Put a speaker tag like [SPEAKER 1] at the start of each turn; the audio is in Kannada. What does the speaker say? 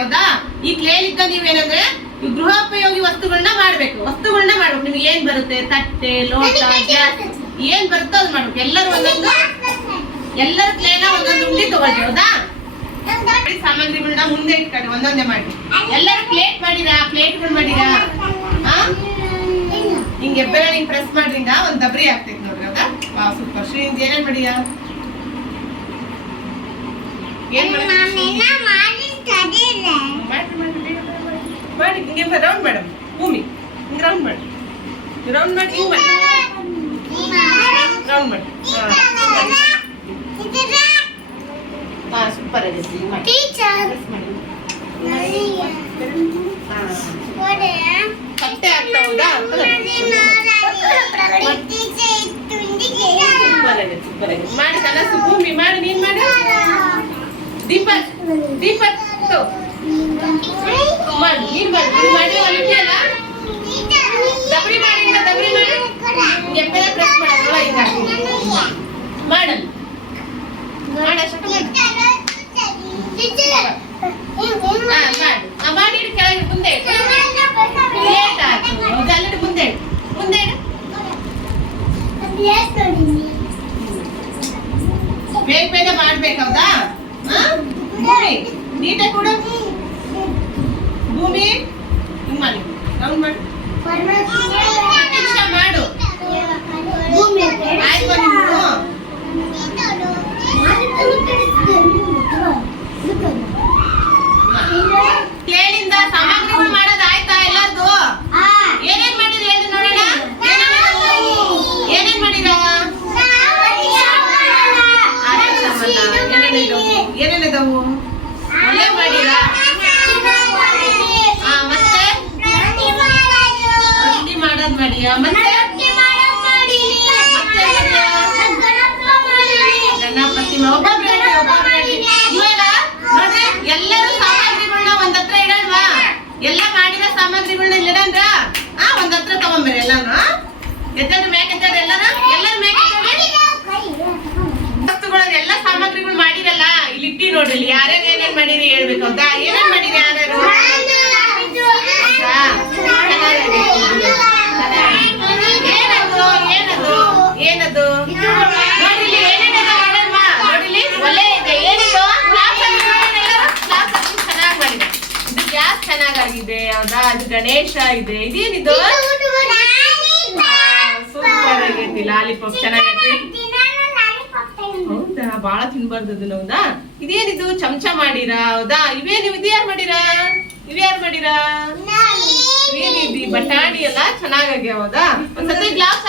[SPEAKER 1] ಹೌದಾ ಈ ಕ್ಲೇ ಇದ್ದ ನೀವೇನಂದ್ರೆ ಗೃಹೋಪಯೋಗಿ ವಸ್ತುಗಳನ್ನ ಮಾಡ್ಬೇಕು. ವಸ್ತುಗಳನ್ನ ಮಾಡ್ಬೇಕು. ನಿಮ್ಗೆ ಏನ್ ಬರುತ್ತೆ? ತಟ್ಟೆ, ಲೋಟ, ಗ್ಯಾಸ್. ಏನ್ ಬರುತ್ತೋ ಅದು ಮಾಡ್ಬೇಕು. ಎಲ್ಲರೂ ಒಂದೊಂದು ಎಲ್ಲರೂ ಕ್ಲೇನ ಒಂದೊಂದು ಉಂಡಿ ತಗೊಳ್ಳಿ ಹೌದಾ? ಸಾಮಗ್ರಿಗಳನ್ನ ಮುಂದೆ ಇಟ್ಕೊಂಡು ಒಂದೊಂದೇ ಮಾಡಿ. ಎಲ್ಲರೂ ಪ್ಲೇಟ್ ಮಾಡಿರಾ? ಪ್ಲೇಟ್ಗಳು ಮಾಡಿರಾ? ಹಿಂಗೆ ಹಿಂಗ್ ಪ್ರೆಸ್ ಮಾಡ್ರಿಂದ ಒಂದ್ ದಬ್ರಿ ಆಗ್ತೈತಿ ನೋಡ್ರಿ, ಹೌದಾ? ವಾ ಸೂಪರ್ ಶ್ರೀ, ಏನೇನ್ ಮಾಡಿಯಾ? ಏನ್ ಮಾಡಿ ಮಾಡಿ ಮಾಡಿ ಬೇಗ ಬೇಗ ಮಾಡಿ. ಮಾಡಿ ಹಿಂಗೆ ರೌಂಡ್ ಮೇಡಮ್ ಭೂಮಿ ಹಿಂಗೆ ರೌಂಡ್ ಮಾಡಿ ರೌಂಡ್ ಮಾಡಿ ಹಿಂಗ್ ಮಾಡಿ ರೌಂಡ್ ಮಾಡಿ ಹಾ ಸೂಪರ್ ಆಗಿದೆ ಹಿಂಗ್ ಮಾಡಿ Press ಮಾಡಿ ಹಾ ಕಟ್ಟೆ ಆಗ್ತಾ ಹೌದಾ ಸೂಪರ್ ಆಗಿದೆ ಸೂಪರ್ ಆಗಿದೆ ಮಾಡಿ ಕನಸು ಭೂಮಿ ಮಾಡಿ ನೀನ್ ಮಾಡಿ ದೀಪಕ್ ದೀಪಕ್ ತಗೋ. ಮಾಡಿ ನೀನ್ ಮಾಡಿ ನೀನ್ ಮಾಡಿ ಒಲಿಟಿಯಲ್ಲ ದಬ್ರಿ ಮಾಡಿ ಇಲ್ಲ ದಬ್ರಿ ಮಾಡಿ ಹಿಂಗೆ ಎಪ್ಪೆಲ್ಲ ಪ್ರೆಸ್ ಮಾಡೋದಲ್ಲ ಈಗ ಮಾಡಲ್ಲ ಮಾಡ ಹಾ ಮಾಡಿ ಆ, ಮಾಡಿ ಇಡು ಕೆಳಗೆ ಮುಂದೆ ಇಡು. ಲೇಟ್ ಆಯ್ತು ಇದು ಅಲ್ಲಿಡು ಮುಂದೆ ಇಡು. ಮುಂದೆ ಇಡು. ಬೇಗ ಬೇಗ ಮಾಡ್ಬೇಕು ಹೌದಾ ಹಾ? ಭೂಮಿ ನೀಟಾಗಿ ಕೊಡು ಭೂಮಿ ಹಿಂಗ್ ಮಾಡಿ ರೌಂಡ್ ಮಾಡಿ ಎದ್ದಲ್ರಿ ಮ್ಯಾಕ್ ಎಲ್ಲಾರು ಎಲ್ಲ ಸಾಮಗ್ರಿಗಳು ಇಲ್ಲಿ ಇಟ್ಟಿ ನೋಡ್ರಿ ಯಾರ್ಯಾರು ಮಾಡಿರಿ ಹೇಳ್ಬೇಕು ಹೌದಾ ಏನೇನ್ ಮಾಡಿರಿ ಯಾರ್ಯಾರು? ಏನದು? ಏನದು? ಏನದು? ಒಲೆ ಇದೆ. ಏನಿದು? ಚೆನ್ನಾಗಿ ಮಾಡಿದೆ ಇದು ಗ್ಯಾಸ್ ಚೆನ್ನಾಗಾಗಿದೆ? ಹೌದಾ? ಅದು ಗಣೇಶ ಇದೆ. ಇದೇನಿದು? ಆಗೈತಿ ಲಾಲಿಪಾಪ್ ಚೆನ್ನಾಗೈತಿ ಹೌದಾ ಬಾಳ ತಿನ್ಬಾರ್ದು ಅದನ್ನ ಹೌದಾ? ಇದೇನಿದು ಚಮಚ ಮಾಡಿರಾ ಹೌದಾ? ಇವೇ ನೀವು ಇದ್ಯಾರು ಮಾಡಿರಾ? ಇವ್ಯಾರು ಮಾಡಿರಾ? ಬಟಾಣಿ ಎಲ್ಲ ಚೆನ್ನಾಗಾಗ್ಯಾವ ಹೌದಾ? ಒಂದ್ಸತಿ ಗ್ಲಾಸ್